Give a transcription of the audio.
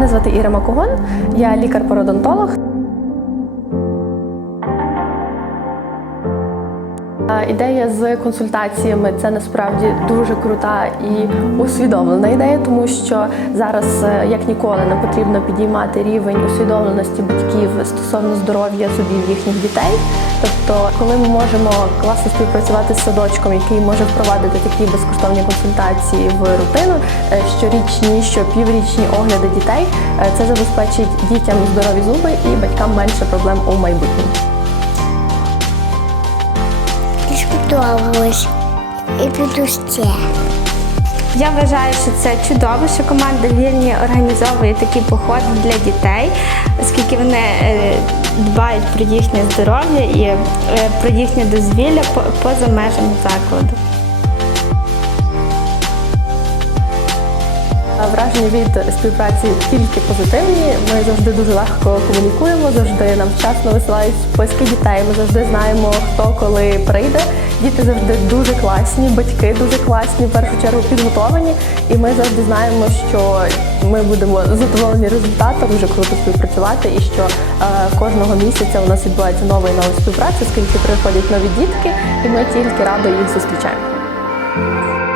Мене звати Іра Макогон, я лікар-пародонтолог. Ідея з консультаціями це насправді дуже крута і усвідомлена ідея, тому що зараз е, як ніколи нам потрібно підіймати рівень усвідомленості батьків стосовно здоров'я зубів їхніх дітей. Тобто, коли ми можемо класно співпрацювати з садочком, який може впровадити такі безкоштовні консультації в рутину, е, щорічні, щопіврічні огляди дітей, е, це забезпечить дітям здорові зуби і батькам менше проблем у майбутньому. Сподобалось і піду. Я вважаю, що це чудово, що команда вільні організовує такі походи для дітей, оскільки вони е, дбають про їхнє здоров'я і е, про їхнє дозвілля поза межами закладу. Враження від співпраці тільки позитивні. Ми завжди дуже легко комунікуємо, завжди нам вчасно висилають списки дітей. Ми завжди знаємо, хто коли прийде. Діти завжди дуже класні, батьки дуже класні, в першу чергу підготовлені. І ми завжди знаємо, що ми будемо задоволені результатом, дуже круто співпрацювати, і що е, кожного місяця у нас відбувається нова і нова співпраця, оскільки приходять нові дітки, і ми тільки радо їх зустрічаємо.